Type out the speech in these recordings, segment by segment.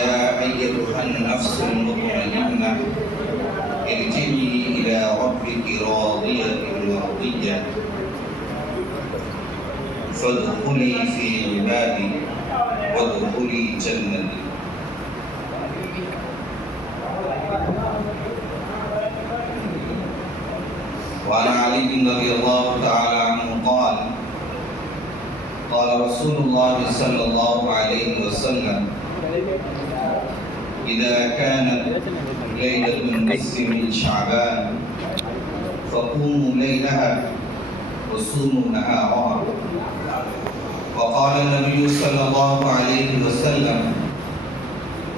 يا أيتها النفس المطمئنة ارجعي إلى ربك راضية مرضية فادخلي في عبادي وادخلي جنتي. وعن علي رضي الله تعالى عنه قال قال رسول الله صلى الله عليه وسلم إذا كانت ليلة النصف من شعبان فقوموا ليلها وصوموا نهارها. وقال النبي صلى الله عليه وسلم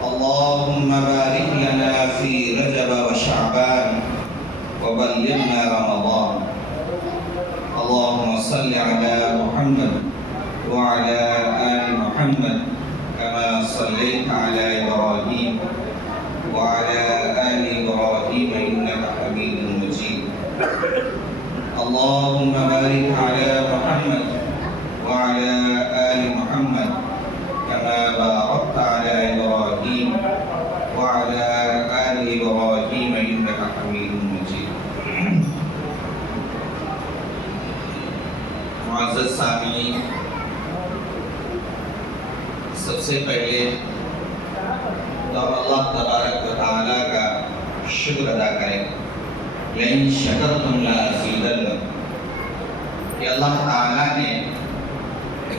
اللهم بارك لنا في رجب وشعبان وبلغنا رمضان. اللهم صل على محمد وعلى آل محمد كما صليت على إبراهيم وعلى آل إبراهيم إنك حميد مجيد. اللهم بارك على محمد وعلى آل محمد كما باركت على إبراهيم وعلى آل إبراهيم إنك حميد مجيد. معزز سامعین، سب سے پہلے تو اللہ تبارک و تعالیٰ کا شکر ادا کریں، لئن شکرتم لأزیدنکم، کہ اللہ تعالیٰ نے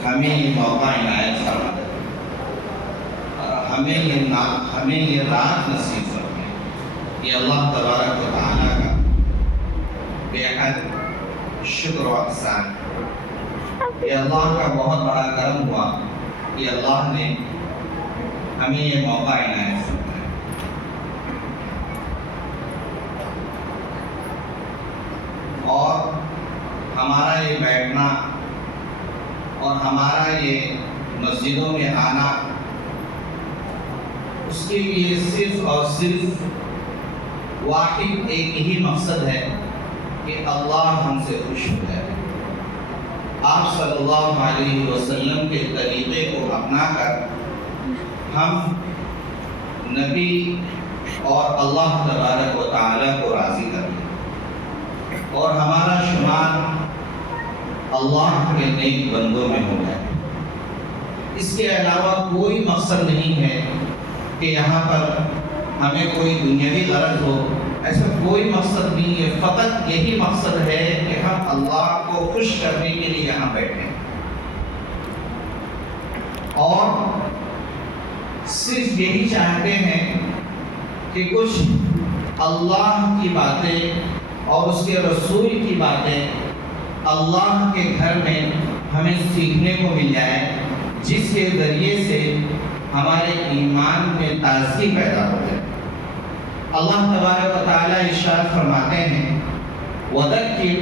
ہمیں یہ موقع عنایت فرمایا اور ہمیں یہ رات نصیب فرمائی. یہ اللہ تبارک و تعالیٰ کا بے حد شکر و احسان. یہ اللہ کا بہت بڑا کرم ہوا کہ اللہ نے ہمیں یہ موقع عنایت فرمایا. اور ہمارا یہ بیٹھنا اور ہمارا یہ مسجدوں میں آنا، اس کے لیے صرف اور صرف واحد ایک ہی مقصد ہے کہ اللہ ہم سے خوش ہو جائے. آپ صلی اللہ علیہ وسلم کے طریقے کو اپنا کر ہم نبی اور اللہ تبارک و تعالیٰ کو راضی کریں اور ہمارا شمار اللہ کے نیک بندوں میں ہو جائے. اس کے علاوہ کوئی مقصد نہیں ہے کہ یہاں پر ہمیں کوئی دنیاوی غرض ہو، ایسا کوئی مقصد نہیں ہے. فقط یہی مقصد ہے کہ ہم اللہ کو خوش کرنے کے لیے یہاں بیٹھیں اور صرف یہی چاہتے ہیں کہ کچھ اللہ کی باتیں اور اس کے رسول کی باتیں اللہ کے گھر میں ہمیں سیکھنے کو مل جائے، جس کے ذریعے سے ہمارے ایمان میں تازگی پیدا ہو جائے. اللہ تبارک و تعالیٰ ارشاد فرماتے ہیں وَذَكِّرْ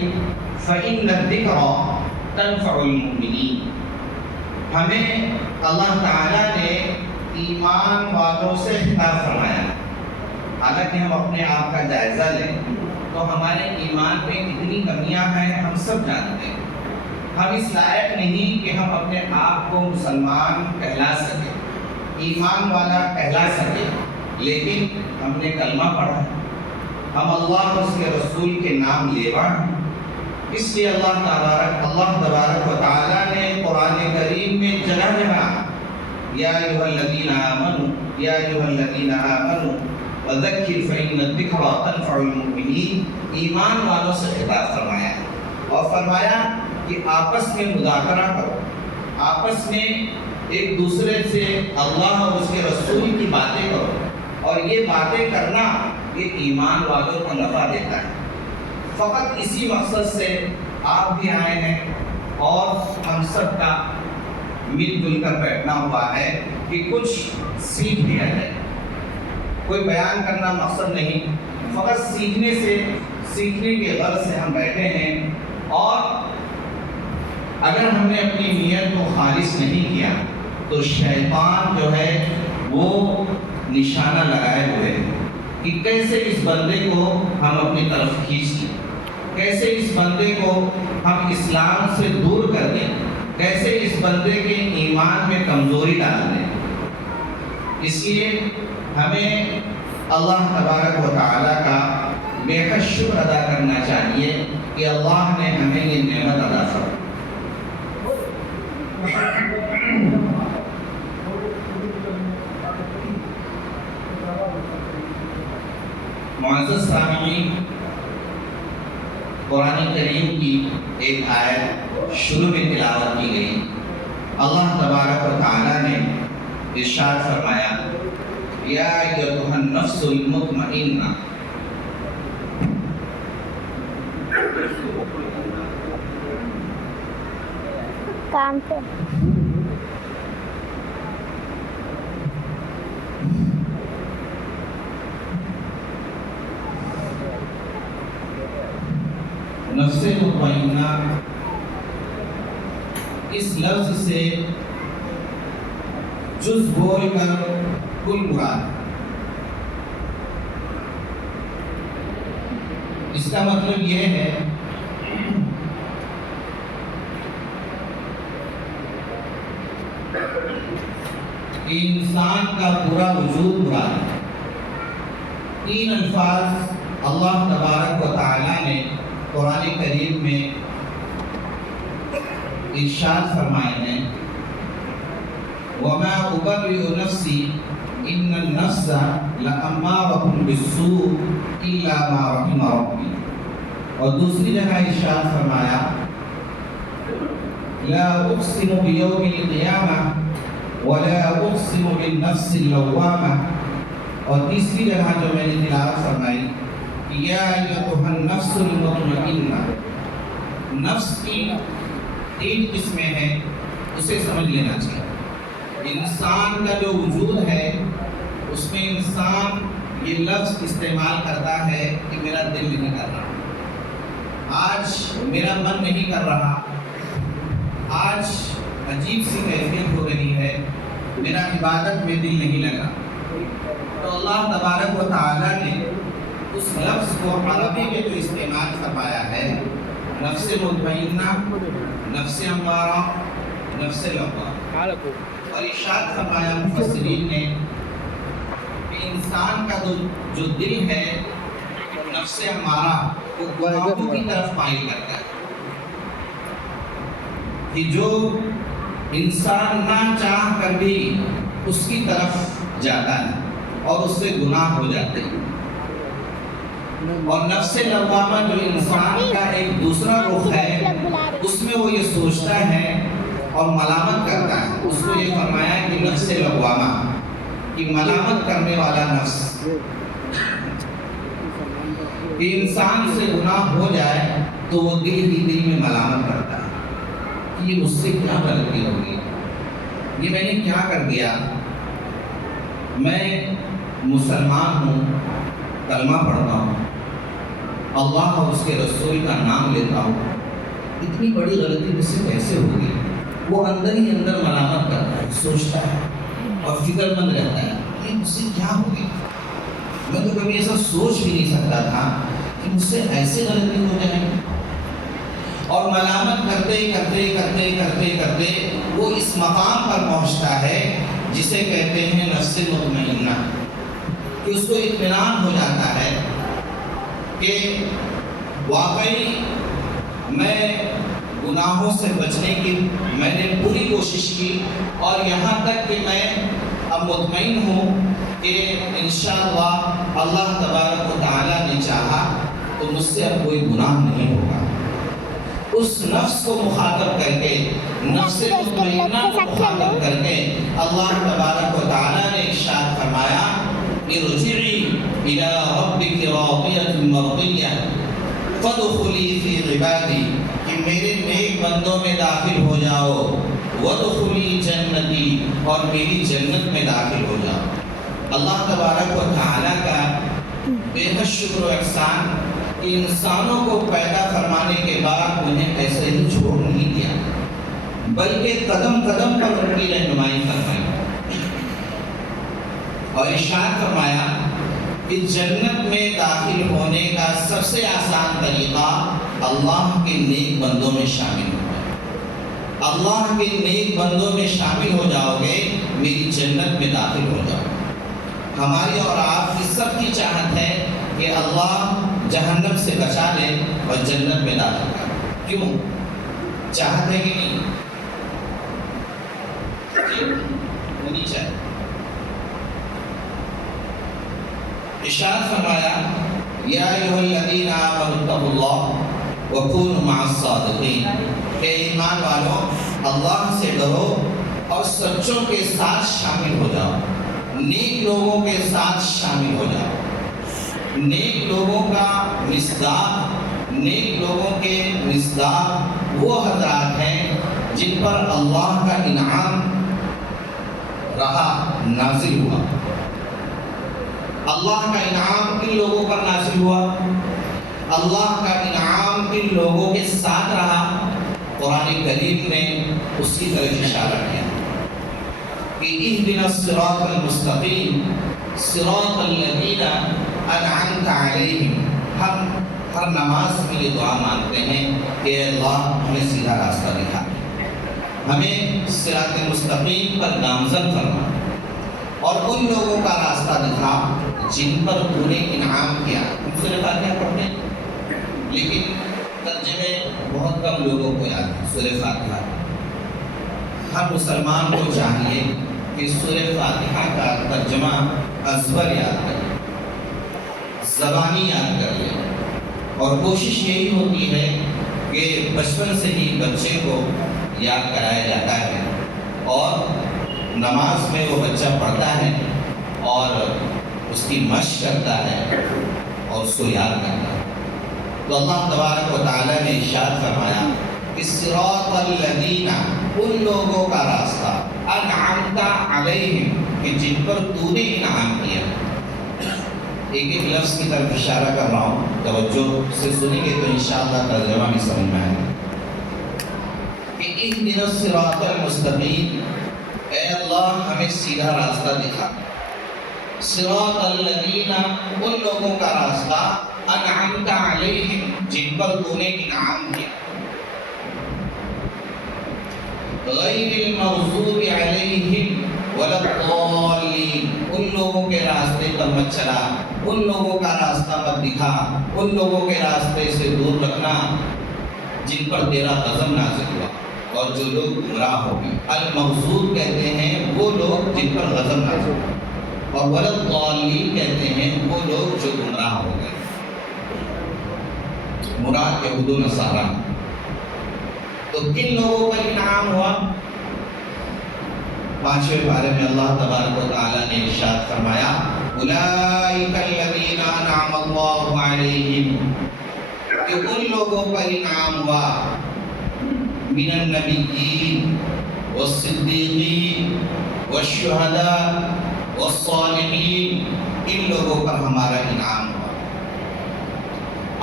فَإِنَّ الذِّكْرَ تَنفَعُ الْمُؤْمِنِينَ. ہمیں اللہ تعالیٰ نے ایمان والوں سے خطاب فرمایا. حالانکہ ہم اپنے آپ کا جائزہ لیں تو ہمارے ایمان میں کتنی کمیاں ہیں ہم سب جانتے ہیں. ہم اس لائق نہیں کہ ہم اپنے آپ کو مسلمان کہلا سکیں، ایمان والا کہلا سکیں، لیکن ہم نے کلمہ پڑھا، ہم اللہ اور اس کے رسول کے نام لیوا ہیں. اس لیے اللہ تبارک و تعالیٰ نے قرآن کریم میں جگہ جگہ یا ایھا الذین آمنوا وذکر فإن الذکر تنفع المؤمنین، ایمان والوں سے خطاب فرمایا اور فرمایا کہ آپس میں مذاکرہ کرو، آپس میں ایک دوسرے سے اللہ اور اس کے رسول کی باتیں کرو، اور یہ باتیں کرنا یہ ایمان والوں کو نفع دیتا ہے. فقط اسی مقصد سے آپ بھی آئے ہیں اور ہم سب کا مل جل کر بیٹھنا ہوا ہے کہ کچھ سیکھ لیا جائے. کوئی بیان کرنا مقصد نہیں، فقط سیکھنے کے غرض سے ہم بیٹھے ہیں. اور اگر ہم نے اپنی نیت کو خالص نہیں کیا تو شیطان جو ہے وہ نشانہ لگائے ہوئے ہیں کہ کیسے اس بندے کو ہم اپنی طرف کھینچ لیں، کیسے اس بندے کو ہم اسلام سے دور کر دیں، کیسے اس بندے کے ایمان میں کمزوری ڈال دیں. اس لیے ہمیں اللہ تبارک و تعالیٰ کا بے حد شکر ادا کرنا چاہیے کہ اللہ نے ہمیں یہ نعمت عطا فرمائی۔ معزز سامعین، قرآن کریم کی ایک آیت شروع میں تلاوت کی گئی۔ اللہ تبارک و تعالیٰ نے ارشاد فرمایا، یا ایھا النفس المطمئنہ، کام سے نفس مطمئنہ اس لفظ سے جز بول کر کل مراد، اس کا مطلب یہ ہے کہ انسان کا پورا وجود مراد ہے۔ تین الفاظ اللہ تبارک و تعالیٰ نے قرآن کریم میں ارشاد فرمائے ہیں، وَمَا أُبَرِّئُ نَفْسِي إِنَّ النَّفْسَ لَأَمَّارَةٌ بِالسُّوءِ إِلَّا مَا رَحِمَ رَبِّي، اور دوسری جگہ ارشاد فرمایا، لَا أُقْسِمُ بِيَوْمِ الْقِيَامَةِ وَلَا أُقْسِمُ بِالنَّفْسِ اللَّوَّامَةِ، اور تیسری جگہ جو میں نے تلاوت فرمائی، یا ایھا النفس المطمئنہ۔ نفس کی تین قسمیں ہیں، اسے سمجھ لینا چاہیے۔ انسان کا جو وجود ہے اس میں انسان یہ لفظ استعمال کرتا ہے کہ میرا دل نہیں کر رہا، آج میرا من نہیں کر رہا، آج عجیب سی کیفیت ہو رہی ہے، میرا عبادت میں دل نہیں لگا۔ تو اللہ تبارک و تعالیٰ نے اس لفظ کو عربی میں جو استعمال فرمایا ہے، نفس مطمئنہ، نفس امارہ، نفس لوامہ، اور ارشاد فرمایا مفسرین نے کہ انسان کا جو دل ہے نفس امارہ وہ گناہوں کی طرف مائل کرتا ہے، کہ جو انسان نہ چاہ کر بھی اس کی طرف جاتا ہے اور اس سے گناہ ہو جاتے ہیں۔ اور نفس لوامہ جو انسان کا ایک دوسرا رخ ہے، اس میں وہ یہ سوچتا ہے اور ملامت کرتا ہے۔ اس کو یہ فرمایا کہ نفس لوامہ، کہ ملامت کرنے والا نفس، کہ انسان سے گناہ ہو جائے تو وہ دل ہی دل میں ملامت کرتا ہے کہ یہ مجھ سے کیا غلطی ہوگی، یہ میں نے کیا کر دیا، میں مسلمان ہوں، کلمہ پڑھتا ہوں، اللہ اور اس کے رسول کا نام لیتا ہوں، اتنی بڑی غلطی مجھ سے کیسے ہوگی۔ وہ اندر ہی اندر ملامت کرتا ہے، سوچتا ہے اور فکر مند رہتا ہے کہ مجھ سے کیا ہوگی، میں تو کبھی ایسا سوچ بھی نہیں سکتا تھا کہ مجھ سے ایسے غلطی ہو جائے گی۔ اور ملامت کرتے کرتے کرتے کرتے کرتے وہ اس مقام پر پہنچتا ہے جسے کہتے ہیں نفس مطمئنہ، کہ اس کو اطمینان ہو جاتا ہے کہ واقعی میں گناہوں سے بچنے کی میں نے پوری کوشش کی، اور یہاں تک کہ میں اب مطمئن ہوں کہ انشاءاللہ اللہ تبارک و تعالیٰ نے چاہا تو مجھ سے اب کوئی گناہ نہیں ہوگا۔ اس نفس کو مخاطب کر کے، نفس مطمئنہ کو مخاطب کر کے اللہ تبارک و تعالیٰ نے ارشاد فرمایا، ارجعی الی ربک راضیۃ مرضیہ فادخلی فی عبادی، کہ میرے نیک بندوں میں داخل ہو جاؤ، وادخلی جنتی، اور میری جنت میں داخل ہو جاؤ۔ اللہ تبارک و تعالیٰ کا بے حد شکر و احسان کہ انسانوں کو پیدا فرمانے کے بعد انہیں ایسے ہی چھوڑ نہیں دیا، بلکہ قدم قدم پر ان کی رہنمائی فرمائی، اور ارشاد فرمایا کہ جنت میں داخل ہونے کا سب سے آسان طریقہ اللہ کے نیک بندوں میں شامل ہونا ہے۔ اللہ کے نیک بندوں میں شامل ہو جاؤ گے، میری جنت میں داخل ہو جاؤ گے۔ ہماری اور آپ کی سب کی چاہت ہے کہ اللہ جہنم سے بچا لے اور جنت میں داخل کرے۔ کیوں؟ چاہت ہے کہ نہیں؟ ہونی چاہیے۔ ارشاد فرمایا یا ایھا الذین آمنوا اتقوا اللہ وکونوا مع الصادقین، کہ ایمان والوں اللہ سے ڈرو اور سچوں کے ساتھ شامل ہو جاؤ، نیک لوگوں کے ساتھ شامل ہو جاؤ۔ نیک لوگوں کا مصداق، نیک لوگوں کے مصداق وہ حضرات ہیں جن پر اللہ کا انعام رہا، نازل ہوا۔ اللہ کا انعام کن لوگوں پر نازل ہوا؟ اللہ کا انعام کن لوگوں کے ساتھ رہا؟ قرآن کریم نے اس کی طرف اشارہ کیا کہ اہدنا الصراط المستقیم صراط الذین انعمت علیہم۔ ہم ہر نماز میں یہ دعا مانگتے ہیں کہ اللہ ہمیں سیدھا راستہ دکھا، ہمیں صراط مستقیم پر گامزن فرما، اور ان لوگوں کا راستہ دکھا جن پر تو نے انعام کیا۔ ہم سورہ فاتحہ پڑھتے ہیں لیکن ترجمے بہت کم لوگوں کو یاد ہے سورہ فاتحہ۔ ہر مسلمان کو چاہیے کہ سورہ فاتحہ کا ترجمہ ازبر یاد کرے، زبانی یاد کر لے، اور کوشش یہی ہوتی ہے کہ بچپن سے ہی بچے کو یاد کرایا جاتا ہے، اور نماز میں وہ بچہ پڑھتا ہے اور اس کی مشق کرتا ہے اور اس کو یاد کرتا ہے۔ تو اللہ تبارک و تعالیٰ نے ارشاد فرمایا کہ صراط الذین، ان لوگوں کا راستہ، انعمت علیہم، کہ جن پر تو نے انعام کیا۔ ایک ایک لفظ کی طرف اشارہ کر رہا ہوں، توجہ سے سنیں گے تو انشاءاللہ ترجمہ بھی سمجھ میں آئے گا۔ کہ اہدنا الصراط المستقیم، اے اللہ ہمیں سیدھا راستہ دکھا۔ صراط الذین، ان لوگوں کا راستہ، انعمت علیہم، جن پر تو نے انعام کیا۔ غیر المغضوب علیہم ولا الضالین، ان لوگوں کے راستے پر مت چلا، ان لوگوں کا راستہ مت دکھا، ان لوگوں کے راستے سے دور رکھنا جن پر تیرا غضب نازل ہوا اور جو لوگ گمراہ ہو گئے۔ المغضوب کہتے ہیں وہ لوگ جن پر غضب نازل ہوا، اور ولا الضالین کہتے ہیں وہ لوگ جو گمراہ ہو گئے، مراد یہود و نصارہ۔ تو کن لوگوں پر انعام ہوا؟ 5ویں پارے میں اللہ تبارک و تعالیٰ نے ارشاد فرمایا اولئک الذین انعم اللہ علیہم، کہ ان لوگوں پر انعام ہوا، من النبیین والصدیقین والشہداء والصالحین، ان لوگوں پر ہمارا انعام ہوا۔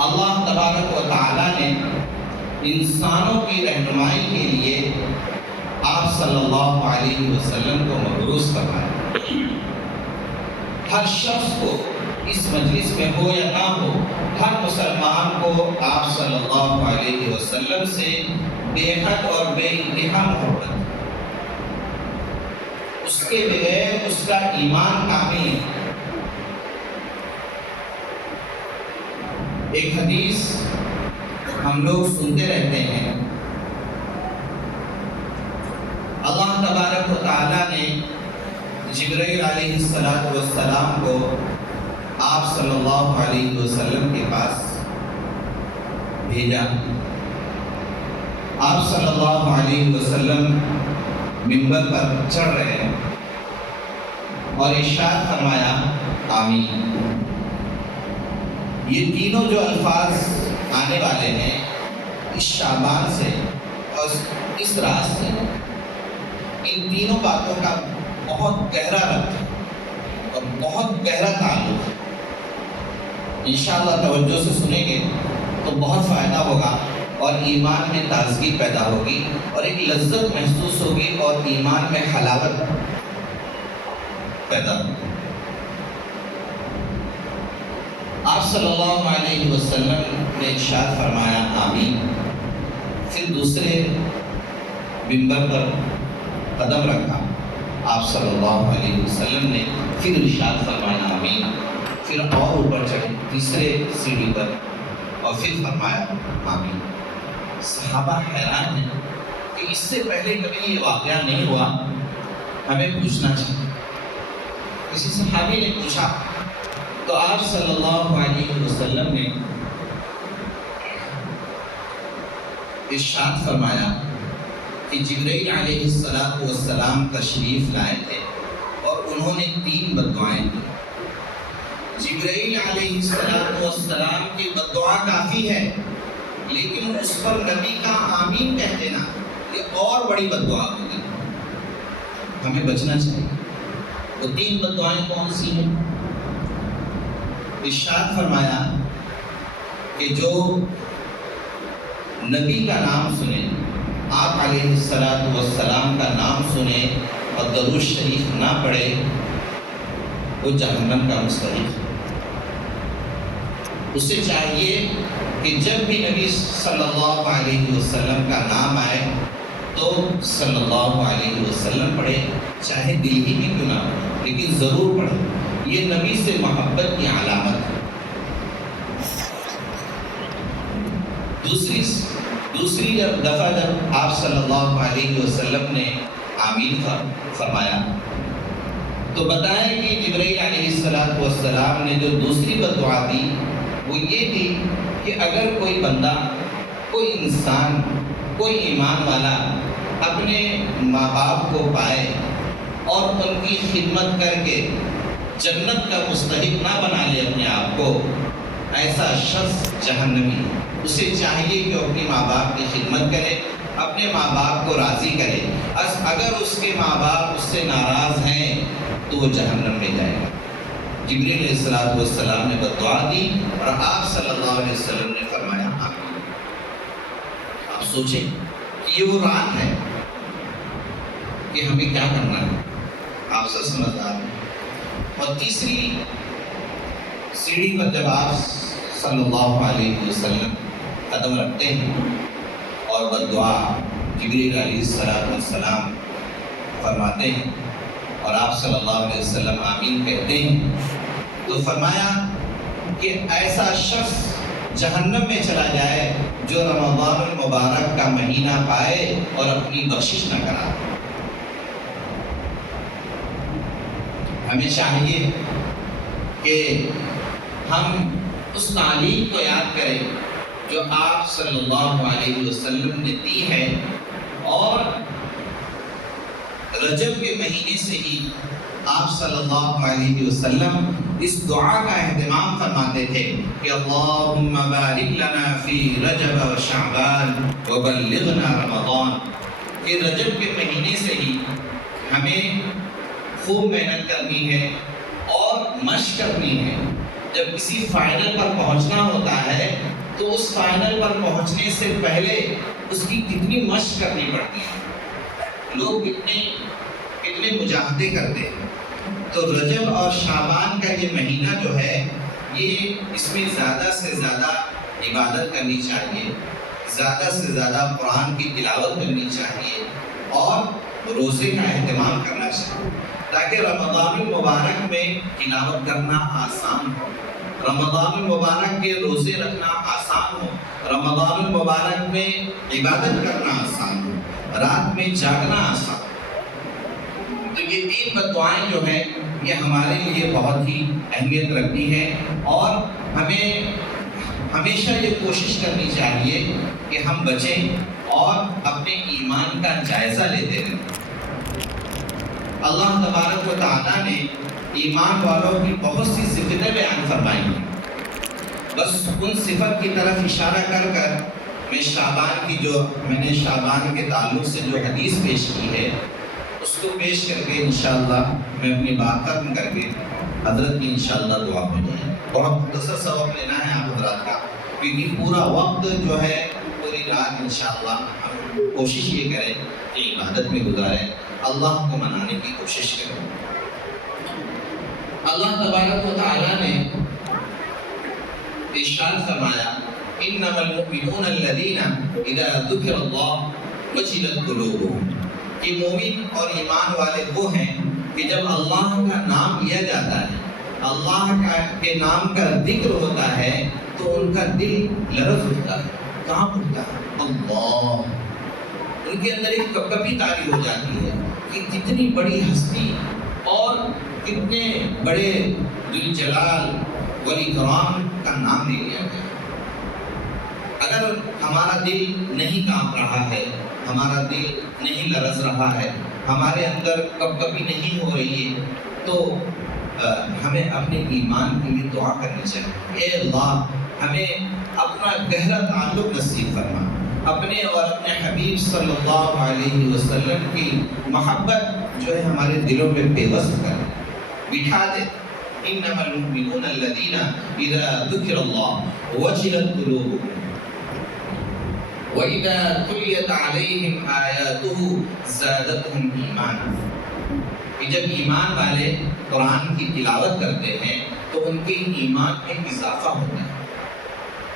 اللہ تبارک و تعالیٰ نے انسانوں کی رہنمائی کے لیے آپ صلی اللہ علیہ وسلم کو مبعوث فرمایا۔ ہر شخص کو اس مجلس میں ہو یا نہ ہو، ہر مسلمان کو آپ صلی اللہ علیہ وسلم سے بے حد اور بے انتہا محبت ہے۔ اس کے بغیر اس کا ایمان کامل ہے۔ ایک حدیث ہم لوگ سنتے رہتے ہیں، اللہ تبارک و تعالیٰ نے جبرائیل علیہ السلام کو آپ صلی اللہ علیہ وسلم کے پاس بھیجا۔ آپ صلی اللہ علیہ وسلم منبر پر چڑھ رہے ہیں اور ارشاد فرمایا آمین۔ یہ تینوں جو الفاظ آنے والے ہیں اس شعبان سے اور اس رات سے، ان تینوں باتوں کا بہت گہرا ربط ہے اور بہت گہرا تعلق ہے۔ انشاءاللہ توجہ سے سنیں گے تو بہت فائدہ ہوگا اور ایمان میں تازگی پیدا ہوگی اور ایک لذت محسوس ہوگی اور ایمان میں حلاوت پیدا ہوگی۔ آپ صلی اللہ علیہ وسلم نے ارشاد فرمایا آمین، پھر دوسرے منبر پر قدم رکھا، آپ صلی اللہ علیہ وسلم نے پھر ارشاد فرمایا آمین، پھر اور اوپر چڑھے تیسرے سیڑھی پر اور پھر فرمایا آمین۔ صحابہ حیران ہیں کہ اس سے پہلے کبھی یہ واقعہ نہیں ہوا، ہمیں پوچھنا چاہیے۔ کسی صحابی نے پوچھا تو آپ صلی اللہ علیہ وسلم نے ارشاد فرمایا کہ جبرائیل علیہ السلام تشریف لائے تھے اور انہوں نے 3 بددعائیں دی۔ جبرائیل علیہ السلام کی بددعا کافی ہے، لیکن اس پر نبی کا آمین کہہ دینا یہ اور بڑی بددعا ہوگی، ہمیں بچنا چاہیے۔ وہ 3 بددعائیں کون سی ہیں؟ ارشاد فرمایا کہ جو نبی کا نام سنے، آپ علیہ السلام کا نام سنے اور درود شریف نہ پڑھے وہ جہنم کا مستحق ہے۔ اسے چاہیے کہ جب بھی نبی صلی اللہ علیہ وسلم کا نام آئے تو صلی اللہ علیہ وسلم پڑھے، چاہے دل ہی بھی کیوں نہ پڑھے لیکن ضرور پڑھے، یہ نبی سے محبت کی علامت ہے۔ دوسری دفعہ جب آپ صلی اللہ علیہ وسلم نے آمین فرمایا تو بتایا کہ جبرائیل علیہ السلام نے جو دوسری بددعا دی وہ یہ تھی کہ اگر کوئی بندہ، کوئی انسان، کوئی ایمان والا اپنے ماں باپ کو پائے اور ان کی خدمت کر کے جنت کا مستحق نہ بنا لے اپنے آپ کو، ایسا شخص جہنمی، اسے چاہیے کہ اپنی ماں باپ کی خدمت کرے، اپنے ماں باپ کو راضی کرے۔ اگر اس کے ماں باپ اس سے ناراض ہیں تو وہ جہنم میں جائے گا۔ جبرائیل علیہ السلام نے بددعا دی اور آپ صلی اللہ علیہ وسلم نے فرمایا آمین۔ آپ سوچیں کہ یہ وہ رات ہے کہ ہمیں کیا کرنا ہے، آپ سب سمجھدار ہیں۔ اور تیسری سیڑھی پر جب آپ صلی اللہ علیہ وسلم قدم رکھتے ہیں اور بددعا جبرائیل علیہ السلام فرماتے ہیں اور آپ صلی اللہ علیہ وسلم آمین کہتے ہیں تو فرمایا کہ ایسا شخص جہنم میں چلا جائے جو رمضان المبارک کا مہینہ پائے اور اپنی بخشش نہ کرا۔ ہمیں چاہیے کہ ہم اس تعلیم کو یاد کریں جو آپ صلی اللہ علیہ وسلم نے دی ہے، اور رجب کے مہینے سے ہی آپ صلی اللہ علیہ وسلم اس دعا کا اہتمام فرماتے تھے کہ اللہم بارک لنا فی رجب و شعبان وبلغنا رمضان، کہ رجب کے مہینے سے ہی ہمیں خوب محنت کرنی ہے اور مشق کرنی ہے۔ جب کسی فائنل پر پہنچنا ہوتا ہے تو اس فائنل پر پہنچنے سے پہلے اس کی کتنی مشق کرنی پڑتی ہے، لوگ کتنے مجاہدے کرتے ہیں۔ تو رجب اور شعبان کا یہ مہینہ جو ہے یہ اس میں زیادہ سے زیادہ عبادت کرنی چاہیے، زیادہ سے زیادہ قرآن کی تلاوت کرنی چاہیے اور روزے کا اہتمام کرنا چاہیے تاکہ رمضان المبارک میں تلاوت کرنا آسان ہو، رمضان المبارک کے روزے رکھنا آسان ہو، رمضان المبارک میں عبادت کرنا آسان ہو، رات میں جاگنا آسان ہو۔ تو یہ 3 بددعائیں جو ہیں یہ ہمارے لیے بہت ہی اہمیت رکھتی ہیں، اور ہمیں ہمیشہ یہ کوشش کرنی چاہیے کہ ہم بچیں اور اپنے ایمان کا جائزہ لیتے رہیں۔ اللہ تبارک و تعالیٰ نے ایمان والوں کی بہت سی صفتیں بیان فرمائی ہیں، بس ان صفت کی طرف اشارہ کر کر میں نے شعبان کے تعلق سے جو حدیث پیش کی ہے اس کو پیش کر کے انشاءاللہ میں اپنی بات ختم کر کے حضرت کی انشاءاللہ دعا ہو جائے۔ بہت مختصر سا وقت لینا ہے آپ حضرات کا، کیونکہ پورا وقت جو ہے پوری رات انشاءاللہ ہم کوشش یہ کریں کہ عبادت میں گزاریں، اللہ کو منانے کی کوشش کریں۔ اللہ تبارک و تعالیٰ نے ارشاد فرمایا انما المؤمنون الذین اذا ذکر اللہ وجلت قلوبهم، کہ مومن اور ایمان والے وہ ہیں کہ جب اللہ کا نام لیا جاتا ہے، اللہ کے نام کا ذکر ہوتا ہے تو ان کا دل لرز اٹھتا ہے۔ کہاں اٹھتا ہے؟ اللہ، ان کے اندر ایک کپکپی طاری ہو جاتی ہے کہ کتنی بڑی ہستی اور کتنے بڑے ذوالجلال والاکرام کا نام لے لیا گیا۔ اگر ہمارا دل نہیں کانپ رہا ہے، ہمارا دل نہیں لرز رہا ہے، ہمارے اندر کپکپی نہیں ہو رہی ہے، تو ہمیں اپنے ایمان کے لیے دعا کرنی چاہیے۔ اے اللہ، ہمیں اپنا گہرا تعلق نصیب فرما، اپنے اور اپنے حبیب صلی اللہ علیہ وسلم کی محبت جو ہے ہمارے دلوں میں بے وصف کر بٹھا دے۔ انما المؤمنون الذین اذا ذکر اللہ وجلت قلوبهم وَإِذَا تُلِيَتْ عَلَيْهِمْ آيَاتُهُ زَادَتْهُمْ ایمانا، کہ جب ایمان والے قرآن کی تلاوت کرتے ہیں تو ان کے ایمان میں اضافہ ہوتا ہے۔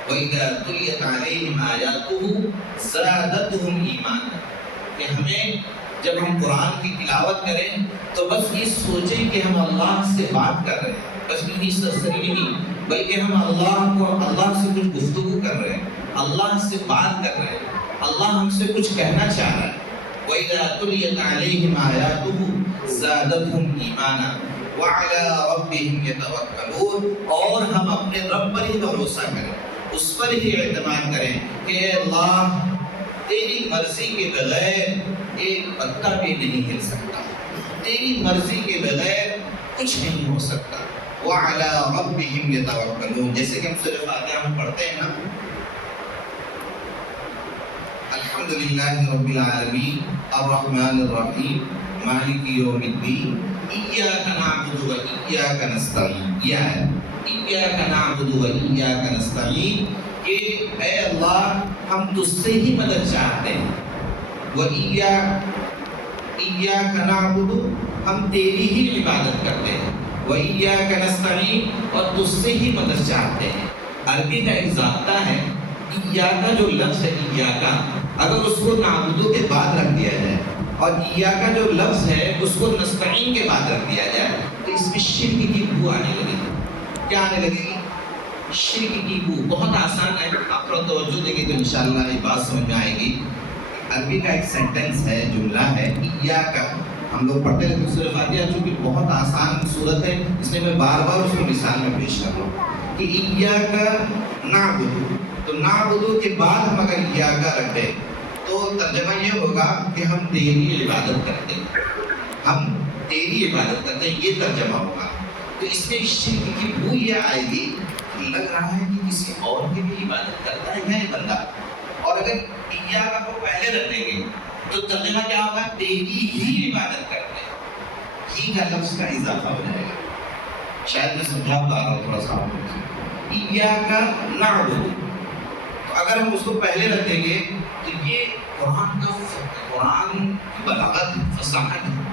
وَإِذَا تُلِيَتْ عَلَيْهِمْ آيَاتُهُ زَادَتْهُمْ ایمانا، کہ ہمیں جب ہم قرآن کی تلاوت کریں تو بس یہ سوچیں کہ ہم اللہ سے بات کر رہے ہیں، بس یہی سرسری نہیں، بلکہ ہم اللہ سے کچھ گفتگو کر رہے ہیں، اللہ سے بات کر رہے ہیں، اللہ ہم سے کچھ کہنا چاہ رہا ہے۔ وَإِذَا تُلِيَتْ عَلَيْهِمْ آيَاتُهُ زَادَتْهُمْ ایمانا وَعَلَىٰ رَبِّهِمْ يَتَوَكَّلُونَ، اور ہم اپنے رب پر ہی بھروسہ کریں، اس پر ہی اعتماد کریں کہ اے اللہ، تیری مرضی کے بغیر ایک پتا بھی نہیں ہل سکتا، تیری مرضی کے بغیر کچھ نہیں ہو سکتا۔ وَعَلَىٰ رَبِّهِمْ يَتَوَكَّلُونَ، جیسے کہ ہم سورۃ فاتحہ میں پڑھتے ہیں نا، الحمدللہ رب العالمین الرحمن الرحیم مالک یوم الدین ایاک نعبد و ایاک نستعین، ایاک نعبد و ایاک نستعین، کہ اے اللہ ہم تجھ سے ہی مدد چاہتے ہیں، ایاک نعبد، ہم تیری ہی عبادت کرتے ہیں، و ایاک نستعین، اور تجھ سے ہی مدد چاہتے ہیں۔ عربی کا ایک ضابطہ ہے، ایاکا جو لفظ ہے، ایاکا اگر اس کو نعبدو کے بعد رکھ دیا جائے اور ایاکا جو لفظ ہے اس کو نستعین کے بعد رکھ دیا جائے تو اس میں شرک کی بو آنے لگے گی۔ کیا آنے لگے گی؟ شرک کی بو۔ بہت آسان ہے، آپ تھوڑا توجہ دیں گے تو انشاءاللہ یہ بات سمجھ میں آئے گی۔ عربی کا ایک سینٹنس ہے، جملہ ہے، ایاکا، ہم لوگ پڑھتے رہتے ہیں سورۃ فاتحہ، چونکہ بہت آسان صورت ہے اس لیے میں بار بار اس کو مثال میں پیش کر رہا ہوں کہ ایاکا نعبدو، تو نعبدو کے بعد ہم اگر ایاکا رکھ دیں تو ترجمہ یہ ہوگا کہ ہم تیری عبادت کرتے ہیں، ہم تیری عبادت کرتے ہیں، یہ ترجمہ ہوگا۔ تو اس میں شرک کی بو یہ آئے گی، لگ رہا ہے کہ کسی اور کی بھی عبادت کرتا ہے یہ بندہ، اور اگر ایاکا کو پہلے رکھ دیں گے تو ترجمہ کیا ہوگا؟ تیری ہی عبادت کرتے ہیں، ہی کا لفظ کا اضافہ ہو جائے گا۔ شاید میں سمجھا پا رہا ہوں تھوڑا سا، ایاکا نعبد، تو اگر ہم اس کو پہلے رکھ دیں گے تو یہ قرآن کی بلاغت، فصاحت ہے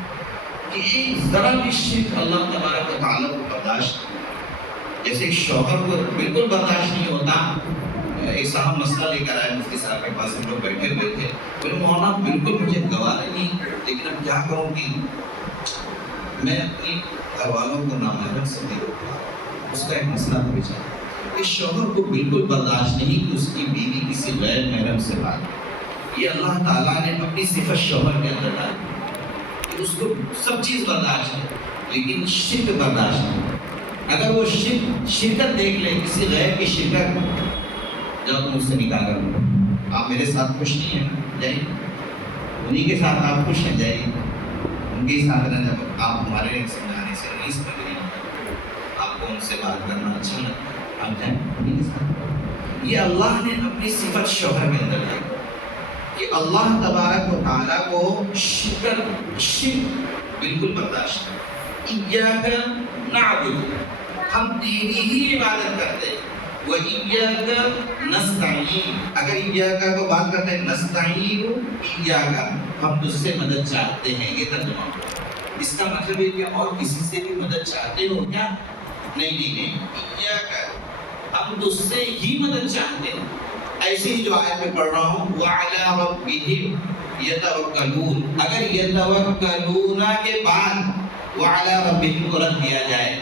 کہ ایک ذرا بھی شرک اللہ تبارک و تعالیٰ کو برداشت، جیسے ایک شوہر کو بالکل برداشت نہیں ہوتا۔ ایک صاحب مسئلہ لے کر آئے مفتی صاحب کے پاس، ہم لوگ بیٹھے ہوئے تھے، بولے مولانا بالکل مجھے گوارا نہیں، لیکن اب کیا کروں کہ میں اپنی گھر والوں کو نامحرم سے نہیں روکتا، اس کا ایک مسئلہ تھا بیچارہ۔ اس شوہر کو بالکل برداشت نہیں کہ اس کی بیوی کسی غیر محرم سے بات، یہ اللہ تعالیٰ نے اپنی صفت شوہر کے اندر ڈالی کہ اس کو سب چیز برداشت ہے لیکن شرک برداشت نہیں۔ اگر وہ شرکت دیکھ لے، کسی غیر کی شرکت، جب تم اس سے نکاح کر لو، آپ میرے ساتھ خوش نہیں ہیں، جائیے انہیں کے ساتھ آپ خوش ہیں، جائیے ان کے ساتھ رہنا، جب آپ ہمارے سمجھانے سے نہیں سمجھ رہی، آپ کو ان سے بات کرنا اچھا لگتا ہے، آپ جائیں انہیں کے ساتھ۔ یہ اللہ نے اپنی صفت شوہر میں اندر ڈالی کہ اللہ تبارک و تعالیٰ کو شرک بالکل برداشت ہے۔ ایاک نعبد، ہم تیری ہی عبادت کرتے ہیں، و ایاک نستعین، اگر ایاکا کو بات کرتے ہیں نستعین ایاکا، ہم تجھ سے مدد چاہتے ہیں، یہ ترجمہ۔ اس کا مطلب ہے کہ اور کسی سے بھی مدد چاہتے ہو کیا؟ نہیں، ایاکا، ہم تجھ سے ہی مدد چاہتے ہیں۔ ایسے ہی جو آیت میں پڑھ رہا ہوں، وَعَلَىٰ رَبِّهِمْ یتوکلون، اگر یتوکلون کے بعد وعلی ربہم کو رکھ دیا جائے،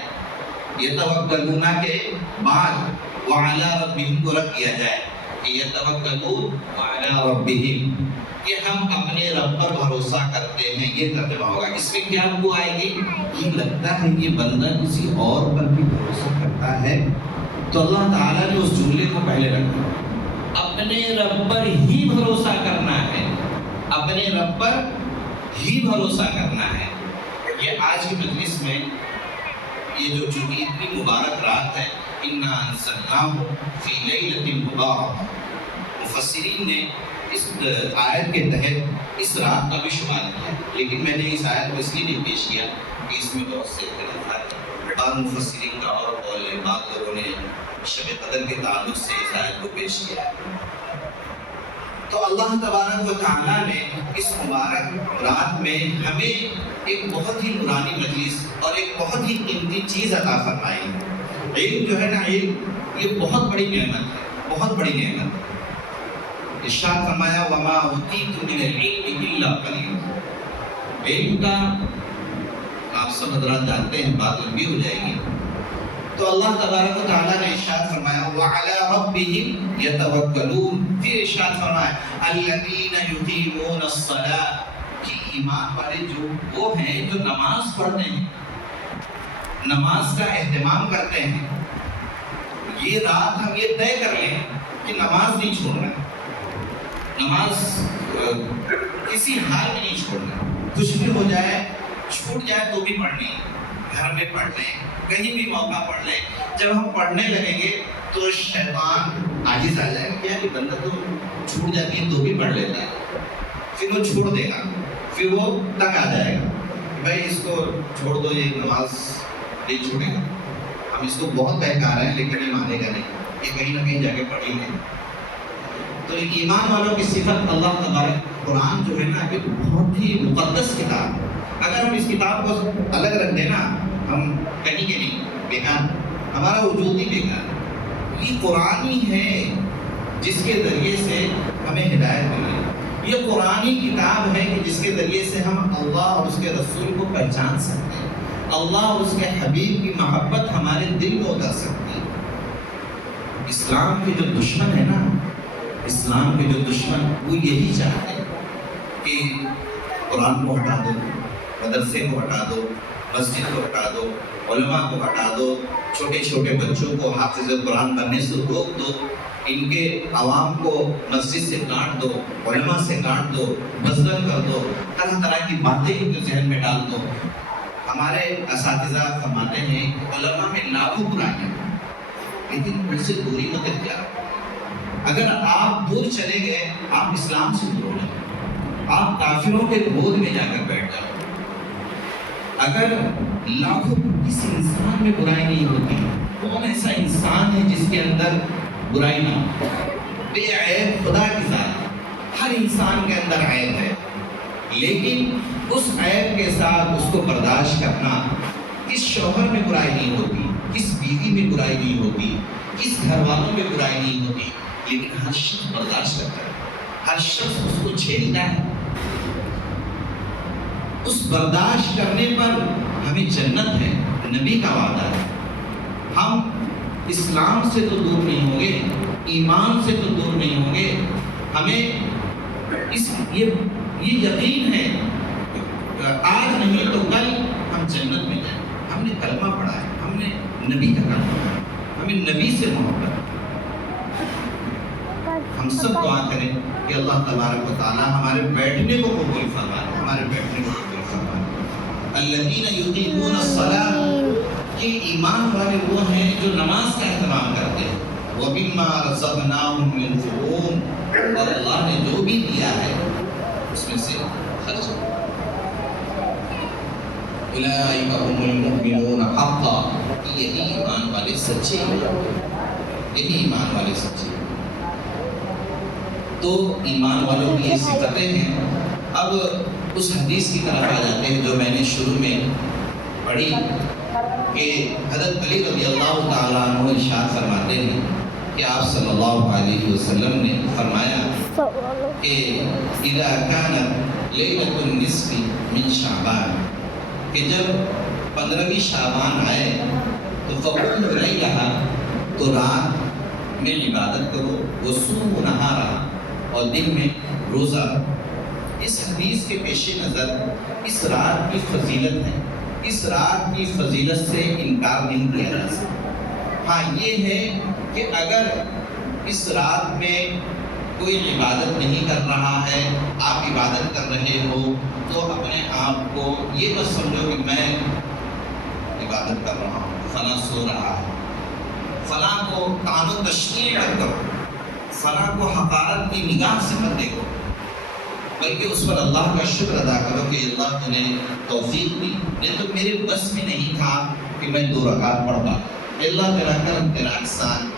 یتوکلون کے بعد وعلی ربہم کو رکھ دیا جائے کہ یتوکلون وعلی ربہم، کہ ہم اپنے رب پر بھروسہ کرتے ہیں، یہ ترجمہ ہوگا۔ اس میں کیا وہ آئے گی کہ لگتا ہے یہ بندہ کسی اور پر بھی بھروسہ کرتا ہے، تو اللہ تعالیٰ نے اس جملے کو پہلے رکھا، اپنے رب پر ہی بھروسہ کرنا ہے، اپنے رب پر ہی بھروسہ کرنا ہے۔ یہ آج کی مجلس میں یہ جو چونکہ اتنی مبارک رات ہے، اِنَّا أَنزَلْنَاهُ فِي لَيْلَةٍ مُبَارَكَةٍ، مفسرین نے اس آیت کے تحت اس رات کا بھی شمار کیا، لیکن میں نے اس آیت کو اس لیے نہیں پیش کیا کہ اس میں بہت سے اختلافات ہیں، بعض مفسرین کا اور قول ہے، بعض لوگوں نے شب قدر کے تعلق سے اس آیت کو پیش کیا ہے۔ تو اللہ تبارک و تعالیٰ نے اس مبارک رات میں ہمیں ایک بہت ہی نورانی مجلس اور ایک بہت ہی قیمتی چیز عطا فرمائی۔ علم جو ہے نا، علم یہ بہت بڑی نعمت ہے، بہت بڑی نعمت ہے۔ ارشاد فرمایا وما اوتیتم من العلم الا قلیلا، علم کا آپ سب حضرات جانتے ہیں، بات لمبی ہو جائے گی، تو اللہ تبارک و تعالیٰ نے ارشاد فرمایا وعلی ربہم یتوکلون، پھر ارشاد فرمایا الذین یقیمون الصلاۃ، کہ ایمان والے جو وہ ہیں جو نماز پڑھتے ہیں، نماز کا اہتمام کرتے ہیں۔ یہ رات ہم یہ طے کر لیں کہ نماز نہیں چھوڑنا ہے، نماز کسی حال میں نہیں چھوڑنا، کچھ بھی ہو جائے، چھوٹ جائے تو بھی پڑھنی ہے، گھر میں پڑھ لیں، کہیں بھی موقع پڑھ لیں۔ جب ہم پڑھنے لگیں گے تو شیطان عاجز آ جائے گا کہ یار یہ بندہ تو چھوٹ جاتی ہے تو بھی پڑھ لیتا ہے، پھر وہ چھوڑ دے گا، پھر وہ تنگ آ جائے گا، بھائی اس کو چھوڑ دو، یہ نماز نہیں چھوڑے گا، ہم اس کو بہت بہکا رہے ہیں لیکن یہ مانے گا نہیں، یہ کہیں نہ کہیں جا کے پڑھ ہی لیں۔ تو ایمان والوں کی صفت اللہ تبارک، قرآن جو ہے نا ایک بہت ہی مقدس کتاب ہے، اگر ہم اس کتاب کو الگ رکھ دیں نا، ہم کہیں گے نہیں، بیکار، ہمارا وجود ہی بیکار۔ یہ قرآن ہی ہے جس کے ذریعے سے ہمیں ہدایت ملی، یہ قرآن ہی کتاب ہے کہ جس کے ذریعے سے ہم اللہ اور اس کے رسول کو پہچان سکتے ہیں، اللہ اور اس کے حبیب کی محبت ہمارے دل میں اتر سکتی ہے۔ اسلام کے جو دشمن ہے نا، اسلام کے جو دشمن وہ یہی چاہتے ہیں کہ قرآن کو ہٹا دو، مدرسے کو ہٹا دو، مسجد کو ہٹا دو، علماء کو ہٹا دو، چھوٹے چھوٹے بچوں کو حافظ قرآن بننے سے روک دو، ان کے عوام کو مسجد سے کاٹ دو، علماء سے کاٹ دو، بزدل کر دو، طرح طرح کی باتیں ان کے ذہن میں ڈال دو۔ ہمارے اساتذہ فرماتے ہیں علماء میں لاکھوں برائیاں ہیں لیکن ان سے دوری مت اختیار کرو۔ اگر آپ دور چلے گئے آپ اسلام سے دور ہو جائیں، آپ کافروں کے گود میں جا کر بیٹھ جاؤ۔ اگر لاکھوں کسی انسان میں برائی نہیں ہوتی، کون ایسا انسان ہے جس کے اندر برائی نہ ہو؟ بے عیب خدا کی ذات، ہر انسان کے اندر عیب ہے، لیکن اس عیب کے ساتھ اس کو برداشت کرنا۔ کس شوہر میں برائی نہیں ہوتی، کس بیوی میں برائی نہیں ہوتی، کس گھر والوں میں برائی نہیں ہوتی، لیکن ہر شخص برداشت کرتا ہے، ہر شخص اس کو جھیلتا ہے۔ اس برداشت کرنے پر ہمیں جنت ہے، نبی کا وعدہ ہے۔ ہم اسلام سے تو دور نہیں ہوں گے، ایمان سے تو دور نہیں ہوں گے، ہمیں یہ یقین ہے آج نہیں تو کل ہم جنت میں جائیں۔ ہم نے کلمہ پڑھا ہے، ہم نے نبی کا کلمہ پڑھا ہے، ہمیں نبی سے محبت ہے۔ ہم سب دعا کریں کہ اللہ تبارک و تعالیٰ ہمارے بیٹھنے کو قبول فرمائے، ہمارے بیٹھنے کو قبول فرمائے۔ الذین یقیمون الصلاۃ، کہ ایمان والے وہ ہیں جو نماز کا اہتمام کرتے ہیں، وَمِمَّا رَزَقْنَاهُمْ يُنْفِقُونَ، اور اللہ نے جو بھی دیا ہے اس میں سے خرچ کرتے ہیں۔ اولئک هم المؤمنون حقا، یہی ایمان والے سچے ہیں، یہی ایمان والے سچے ہیں۔ تو ایمان والوں کی یہ صفتیں ہیں۔ اب اس حدیث کی طرف آ جاتے ہیں جو میں نے شروع میں پڑھی کہ حضرت علی رضی اللہ تعالیٰ عنہ ارشاد فرماتے ہیں کہ آپ صلی اللہ علیہ وسلم نے فرمایا کہ اذا كانت لیلۃ النصف من شعبان، کہ جب 15ویں شعبان آئے تو فقوموا لیلھا، تو رات میں عبادت کرو، وصوموا نہارھا، اور دن میں روزہ رکھو۔ اس حدیث کے پیش نظر اس رات کی فضیلت ہے، اس رات کی فضیلت سے انکار نہیں کیا جا سکتا۔ ہاں یہ ہے کہ اگر اس رات میں کوئی عبادت نہیں کر رہا ہے، آپ عبادت کر رہے ہو، تو اپنے آپ کو یہ مت سمجھو کہ میں عبادت کر رہا ہوں، فلاں سو رہا ہے، فلاں کو تعن و تشنیع مت کرو، فلاں کو حقارت کی نگاہ سے مت دیکھو، بلکہ اس پر اللہ کا شکر ادا کرو کہ اللہ تو نے توفیق دی، نہیں تو میرے بس میں نہیں تھا کہ میں 2 رکعت پڑھ پاتا۔ اللہ تیرا کرم، تیرا احسان،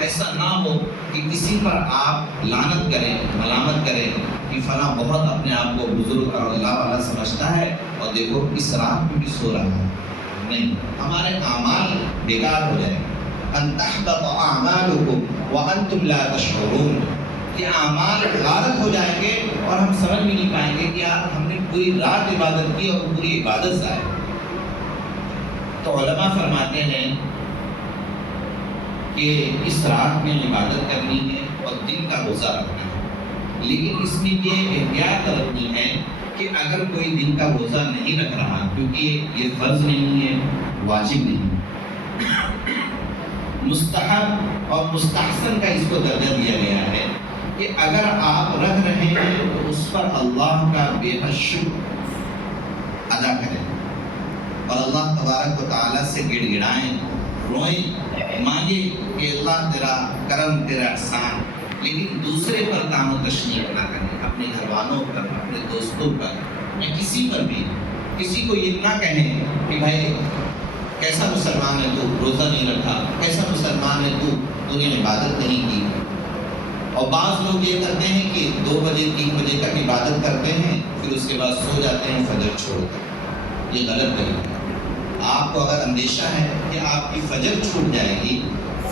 ایسا نہ ہو کہ کسی پر آپ لعنت کریں، ملامت کریں کہ فلاں بہت اپنے آپ کو بزرگ اور اللہ والا سمجھتا ہے اور دیکھو اس رات میں بھی سو رہا ہے۔ نہیں، ہمارے اعمال بیکار ہو جائیں، ان تحبط اعمالکم وانتم لا تشعرون، کہ اعمال غارت ہو جائیں گے اور ہم سمجھ بھی نہیں پائیں گے کہ یار ہم نے پوری رات عبادت کی اور پوری عبادت ضائع۔ تو علماء فرماتے ہیں کہ اس رات میں عبادت کرنی ہے اور دن کا روزہ رکھنا ہے، لیکن اس میں یہ احتیاط رکھنی ہے کہ اگر کوئی دن کا روزہ نہیں رکھ رہا، کیونکہ یہ فرض نہیں ہے، واجب نہیں، مستحب اور مستحسن کا اس کو درجہ دیا گیا ہے کہ اگر آپ رکھ رہے ہیں تو اس پر اللہ کا بے حد شکر ادا کریں اور اللہ تبارک و تعالیٰ سے گڑ گڑائیں، روئیں، مانگیں کہ اللہ تیرا کرم، تیرا احسان، لیکن دوسرے پر تعن و تشنیع نہ کریں، اپنے گھر والوں پر، اپنے دوستوں پر، یا کسی پر بھی کسی کو یہ نہ کہیں کہ بھائی کیسا مسلمان ہے تو روزہ نہیں رکھا، کیسا مسلمان ہے تو نے عبادت نہیں کی۔ اور بعض لوگ یہ کرتے ہیں کہ 2 بجے 3 بجے تک عبادت کرتے ہیں، پھر اس کے بعد سو جاتے ہیں فجر چھوڑ کر۔ یہ غلط طریقہ ہے۔ آپ کو اگر اندیشہ ہے کہ آپ کی فجر چھوٹ جائے گی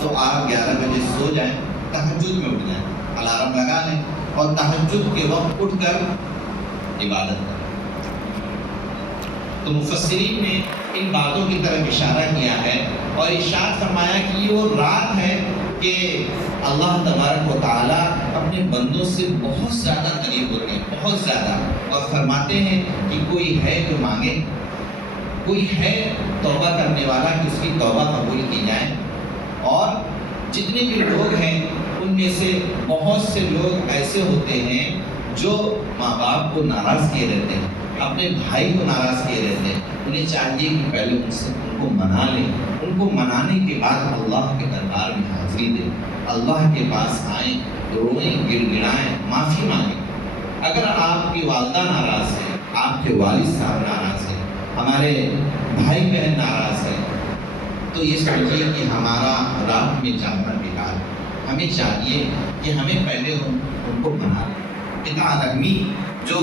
تو آپ 11 بجے سو جائیں، تہجد میں اٹھ جائیں، الارم لگا لیں اور تہجد کے وقت اٹھ کر عبادت کریں۔ تو مفسرین نے ان باتوں کی طرف اشارہ کیا ہے اور ارشاد فرمایا کہ یہ وہ رات ہے کہ اللہ تبارک و تعالیٰ اپنے بندوں سے بہت زیادہ قریب ہوتے ہیں، بہت زیادہ، اور فرماتے ہیں کہ کوئی ہے جو مانگے، کوئی ہے توبہ کرنے والا کہ اس کی توبہ قبول کی جائے۔ اور جتنے بھی لوگ ہیں ان میں سے بہت سے لوگ ایسے ہوتے ہیں جو ماں باپ کو ناراض کیے رہتے ہیں، اپنے بھائی کو ناراض کیے رہتے ہیں، انہیں چاہیے کہ پہلے ان کو منا لیں، ان کو منانے کے بعد اللہ کے دربار میں حاضری دیں، اللہ کے پاس آئیں، روئیں، گڑ گڑائیں، معافی مانگیں۔ اگر آپ کی والدہ ناراض ہے، آپ کے والد صاحب ناراض ہیں، ہمارے بھائی بہن ناراض ہیں، تو یہ سمجھیے کہ ہمارا رات میں جاگنا بیکار ہے۔ ہمیں چاہیے کہ ہمیں پہلے ان کو منا لیں۔ قطع رحمی جو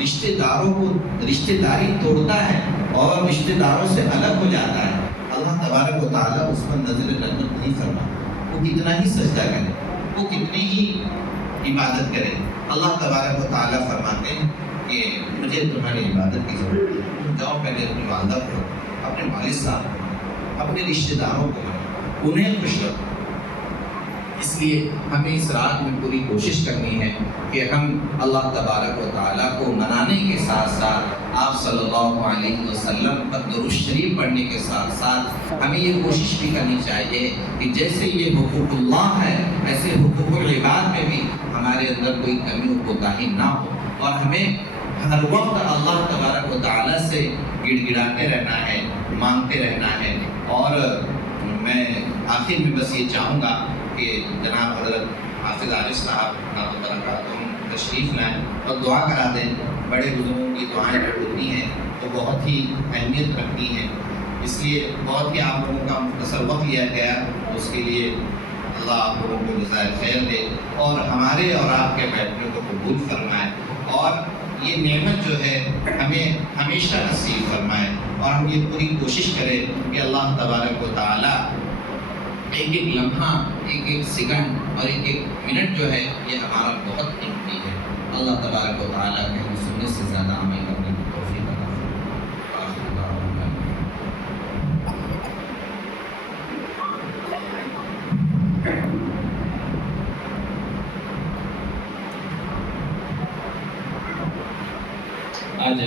رشتہ داروں کو رشتہ داری توڑتا ہے اور رشتہ داروں سے الگ ہو جاتا ہے، اللہ تبارک و تعالیٰ اس پر نظر رحمت نہیں فرماتا۔ وہ کتنا ہی سجدہ کرے، وہ کتنی ہی عبادت کرے، اللہ تبارک و تعالیٰ فرماتے ہیں کہ مجھے تمہاری عبادت کی ضرورت ہے، تم جاؤ پہلے اپنی والدہ کو، اپنے والد صاحب کو، اپنے رشتہ داروں کو، انہیں خوش رکھو۔ اس لیے ہمیں اس رات میں پوری کوشش کرنی ہے کہ ہم اللہ تبارک و تعالیٰ کو منانے کے ساتھ ساتھ آپ صلی اللہ علیہ وسلم پر درود شریف پڑھنے کے ساتھ ساتھ ہمیں یہ کوشش بھی کرنی چاہیے کہ جیسے یہ حقوق اللہ ہے ایسے حقوق العباد میں بھی ہمارے اندر کوئی کمی و کوتاہی نہ ہو، اور ہمیں ہر وقت اللہ تبارک و تعالیٰ سے گڑ گڑاتے رہنا ہے، مانگتے رہنا ہے۔ اور میں آخر میں بس یہ چاہوں گا کہ جناب حضرت حافظ عارف صاحب نعت برکاتہم تشریف لائیں اور دعا کرا دیں۔ بڑے بزرگوں کی دعائیں جو ہوتی ہیں وہ بہت ہی اہمیت رکھتی ہیں، اس لیے بہت ہی آپ لوگوں کا مختصر وقت لیا گیا، اس کے لیے اللہ آپ لوگوں کو جزائے خیر دے اور ہمارے اور آپ کے بیٹھنے کو قبول فرمائے، اور یہ نعمت جو ہے ہمیں ہمیشہ نصیب فرمائے، اور ہم یہ پوری کوشش کریں کہ اللہ تبارک و تعالیٰ ایک ایک لمحہ، ایک ایک سیکنڈ اور ایک ایک منٹ جو ہے یہ ہمارا بہت قیمتی ہے۔ اللہ تبارک و تعالیٰ کے ہم سنت سے زیادہ عمل کرنے کی توفیق عطا فرمائے۔ آج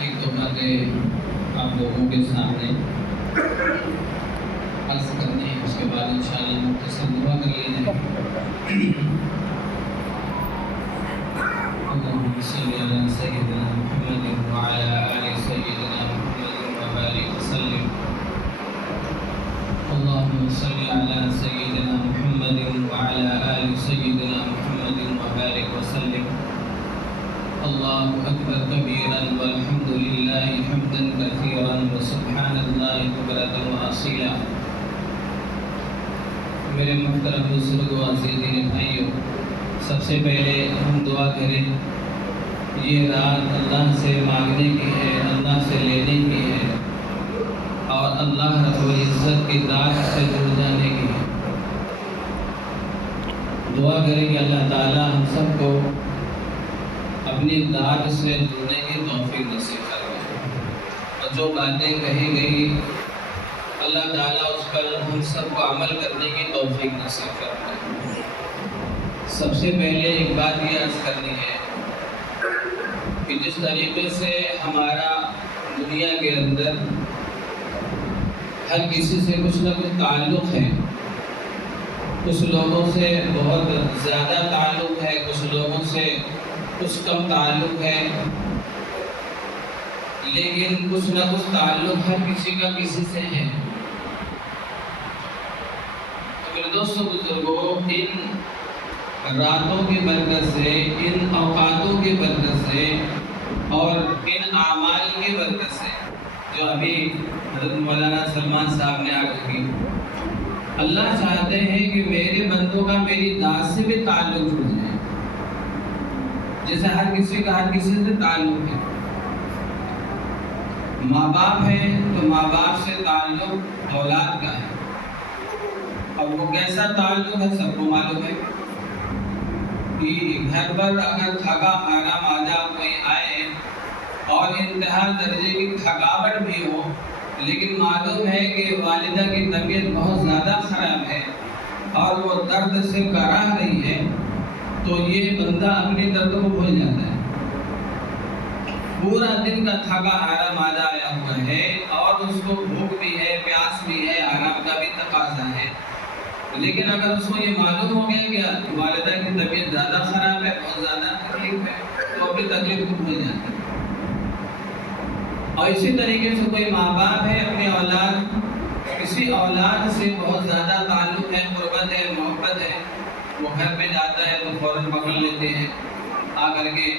ایک دو باتیں آپ لوگوں کے سامنے عرض کرنی ہے، اس کے بعد انشاءاللہ مختصر دعا کر لیجیے۔ اللهم صل على سيدنا محمد وعلى آل سيدنا محمد وبارك وسلم۔ اللهم صل على سيدنا محمد وعلى آل سيدنا محمد وبارك وسلم۔ الله أكبر كبيرا والحمد لله حمدا كثيرا وسبحان الله بكرة وأصيلا۔ میرے محترم بزرگ و عزیزین بھائیوں، سب سے پہلے ہم دعا کریں، یہ رات اللہ سے مانگنے کی ہے، اللہ سے لینے کی ہے اور اللہ رب العزت کی ذات سے جڑ جانے کی ہے۔ دعا کریں کہ اللہ تعالیٰ ہم سب کو اپنی ذات سے جڑنے کی توفیق نصیب فرمائے، اور جو باتیں کہی گئی اللہ تعالیٰ اس پر ہم سب کو عمل کرنے کی توفیق نصیب فرمائے۔ سب سے پہلے ایک بات یہ عرض کرنی ہے کہ جس طریقے سے ہمارا دنیا کے اندر ہر کسی سے کچھ نہ کچھ تعلق ہے، کچھ لوگوں سے بہت زیادہ تعلق ہے، کچھ لوگوں سے کچھ کم تعلق ہے، لیکن کچھ نہ کچھ تعلق ہر کسی کا کسی سے ہے۔ تو میرے دوستوں بزرگوں، ان راتوں کی برکت سے، ان اوقاتوں کی برکت سے اور ان اعمال کی برکت سے جو ابھی حضرت مولانا سلمان صاحب نے عرض کی، اللہ چاہتے ہیں کہ میرے بندوں کا میری ذات سے بھی تعلق جڑ جائے، جیسے ہر کسی کا ہر کسی سے تعلق ہے۔ ماں باپ ہے تو ماں باپ سے تعلق اولاد کا ہے، اور وہ کیسا تعلق ہے سب کو معلوم ہے کہ گھر پر اگر تھکا ہارا مادہ کوئی آئے اور انتہا درجے کی تھکاوٹ بھی ہو، لیکن معلوم ہے کہ والدہ کی طبیعت بہت زیادہ خراب ہے اور وہ درد سے کراہ رہی ہے، تو یہ بندہ اپنی درد کو بھول جاتا ہے۔ پورا دن کا تھکا ہارا مادہ آیا ہوا ہے اور اس کو بھوک بھی ہے، پیاس بھی ہے، آرام کا بھی تقاضا ہے، لیکن اگر اس کو یہ معلوم ہو گیا کہ والدہ کی طبیعت زیادہ خراب ہے، بہت زیادہ تکلیف ہے، تو اپنی تکلیف کو بھول جاتا ہے۔ اور اسی طریقے سے کوئی ماں باپ ہے، اپنی اولاد، کسی اولاد سے بہت زیادہ تعلق ہے، قربت ہے، محبت ہے، وہ گھر پہ جاتا ہے تو فوراً پکڑ لیتے ہیں، آ کر کے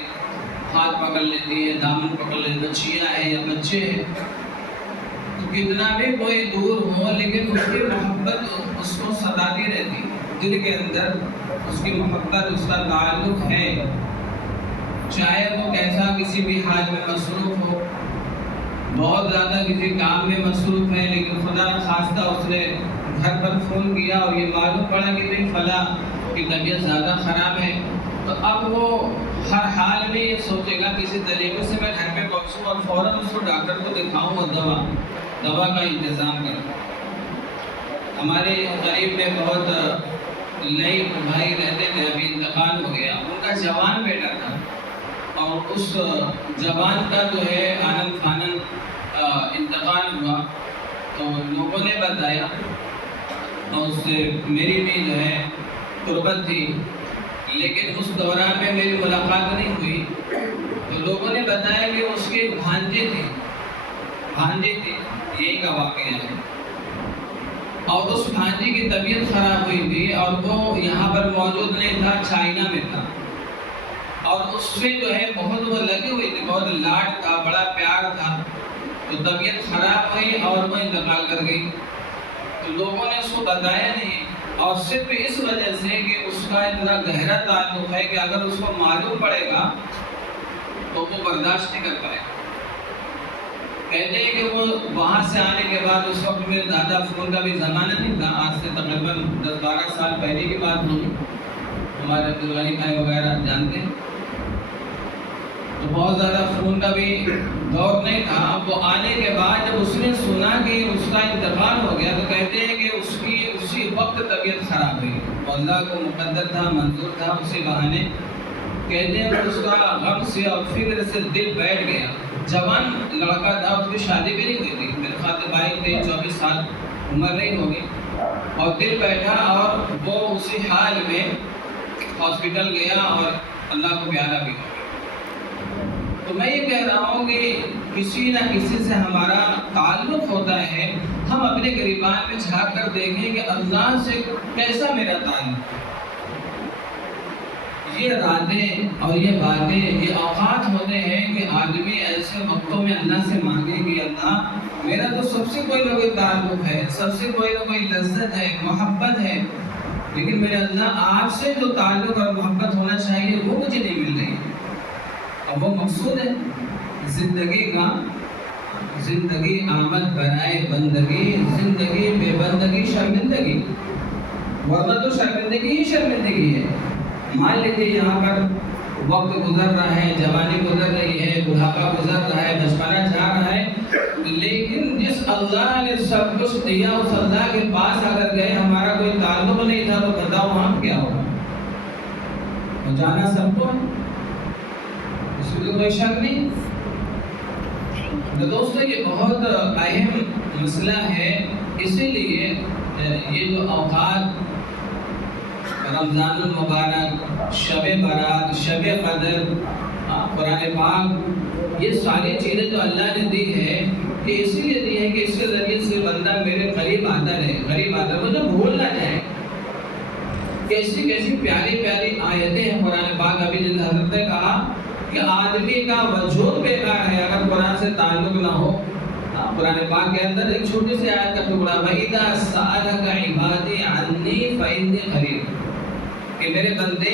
ہاتھ پکڑ لیتی ہے، دامن پکڑ لیتی ہے، بچیاں ہیں یا بچے ہیں، تو کتنا بھی کوئی دور ہو لیکن اس کی محبت اس کو ستاتی رہتی، دل کے اندر اس کی محبت، اس کا تعلق ہے، چاہے وہ کیسا کسی بھی حال میں مصروف ہو، بہت زیادہ کسی کام میں مصروف ہے، لیکن خدا نخواستہ اس نے گھر پر فون کیا اور یہ معلوم پڑا کہ بھئی فلاں کی طبیعت زیادہ خراب ہے، تو اب وہ ہر حال میں یہ سوچے گا کسی طریقے سے میں گھر پہ پہنچوں اور فوراً اس کو ڈاکٹر کو دکھاؤں اور دوا کا انتظام کروں۔ ہمارے قریب میں بہت نئی بھائی رہتے تھے، ابھی انتقال ہو گیا، ان کا جوان بیٹا تھا، اور اس جوان کا جو ہے آنن فانن انتقال ہوا، تو لوگوں نے بتایا اور اس سے میری بھی جو ہے قربت تھی، لیکن اس دوران میں میری ملاقات نہیں ہوئی، تو لوگوں نے بتایا کہ اس کی بھانجی تھی، یہی کا واقعہ ہے، اور اس بھانجی کی طبیعت خراب ہوئی تھی اور وہ یہاں پر موجود نہیں تھا، چائنا میں تھا، اور اس سے جو ہے بہت وہ لگی ہوئی تھی، بہت لاڈ تھا، بڑا پیار تھا، تو طبیعت خراب ہوئی اور وہ انتقال کر گئی، تو لوگوں نے اس کو بتایا نہیں، اور صرف اس وجہ سے کہ اس کا اتنا گہرا تعلق ہے کہ اگر اس کو معلوم پڑے گا تو وہ برداشت نہیں کر پائے گا۔ کہتے ہیں کہ وہ وہاں سے آنے کے بعد اس وقت میرے دادا فون کا بھی زمانہ نہیں تھا، آج سے تقریباً 10-12 سال پہلے کی بات ہوگی، ہمارے عبدالغنی بھائی وغیرہ آپ جانتے ہیں، تو بہت زیادہ فون کا بھی دور نہیں تھا۔ اب وہ آنے کے بعد جب اس نے سنا کہ اس کا انتقال ہو گیا تو کہتے ہیں کہ اس کی اسی وقت طبیعت خراب ہوئی، اللہ کو مقدر تھا، منظور تھا، اسی بہانے کہتے ہیں کہ اس کا غم سے اور فکر سے دل بیٹھ گیا۔ جوان لڑکا تھا، اس کی شادی بھی نہیں ہوئی تھی، میرے خیال سے 22-23-24 سال عمر نہیں ہوگی، اور دل بیٹھا اور وہ اسی حال میں ہاسپٹل گیا اور اللہ کو پیارا بھی ہو گیا۔ تو میں یہ کہہ رہا ہوں کہ کسی نہ کسی سے ہمارا تعلق ہوتا ہے، ہم اپنے گریبان میں جھانک کر دیکھیں کہ اللہ سے کیسا میرا تعلق ہے۔ یہ راتیں اور یہ باتیں، یہ اوقات ہوتے ہیں کہ آدمی ایسے وقتوں میں اللہ سے مانگے کہ اللہ میرا تو سب سے کوئی نہ کوئی تعلق ہے، سب سے کوئی نہ کوئی لذت ہے، محبت ہے، لیکن میرے اللہ آپ سے جو تعلق اور محبت ہونا چاہیے وہ مجھے نہیں مل رہی۔ اب وہ مقصود ہے زندگی کا، زندگی آمد برائے بندگی، زندگی بے بندگی شرمندگی، ورنہ تو شرمندگی ہی شرمندگی ہے۔ مان لیجیے یہاں پر وقت گزر رہا ہے، جوانی گزر رہی ہے، بڑھاپا گزر رہا ہے، بچپنا جا رہا ہے، لیکن جس اللہ نے سب کچھ دیا اس اللہ کے پاس اگر گئے ہمارا کوئی تعلق نہیں تھا تو بتاؤ وہاں کیا ہوگا؟ تو جانا سب کو ہے، اس میں کوئی شک نہیں۔ تو دوستو یہ بہت اہم مسئلہ ہے، اسی لیے یہ جو اوقات رمضان المبارک، شب برات، شب قدر، قرآن پاک، یہ ساری چیزیں جو اللہ نے دی ہے یہ اسی لیے دی ہے کہ اس کے ذریعے سے بندہ میرے قریب آتا رہے، قریب آتا رہے، مجھے بھول نہ جائے۔ کیسی کیسی پیاری پیاری آیتیں ہیں قرآن پاک۔ ابھی جن حضرت نے کہا کہ آدمی کا وجود بیکار ہے اگر قرآن سے تعلق نہ ہو۔ قرآن پاک کے اندر ایک چھوٹی سی آیت کا ٹکڑا، وَإِذَا سَأَلَكَ عِبَادِي عَنِّي فَإِنِّي قَرِيبٌ، کہ میرے بندے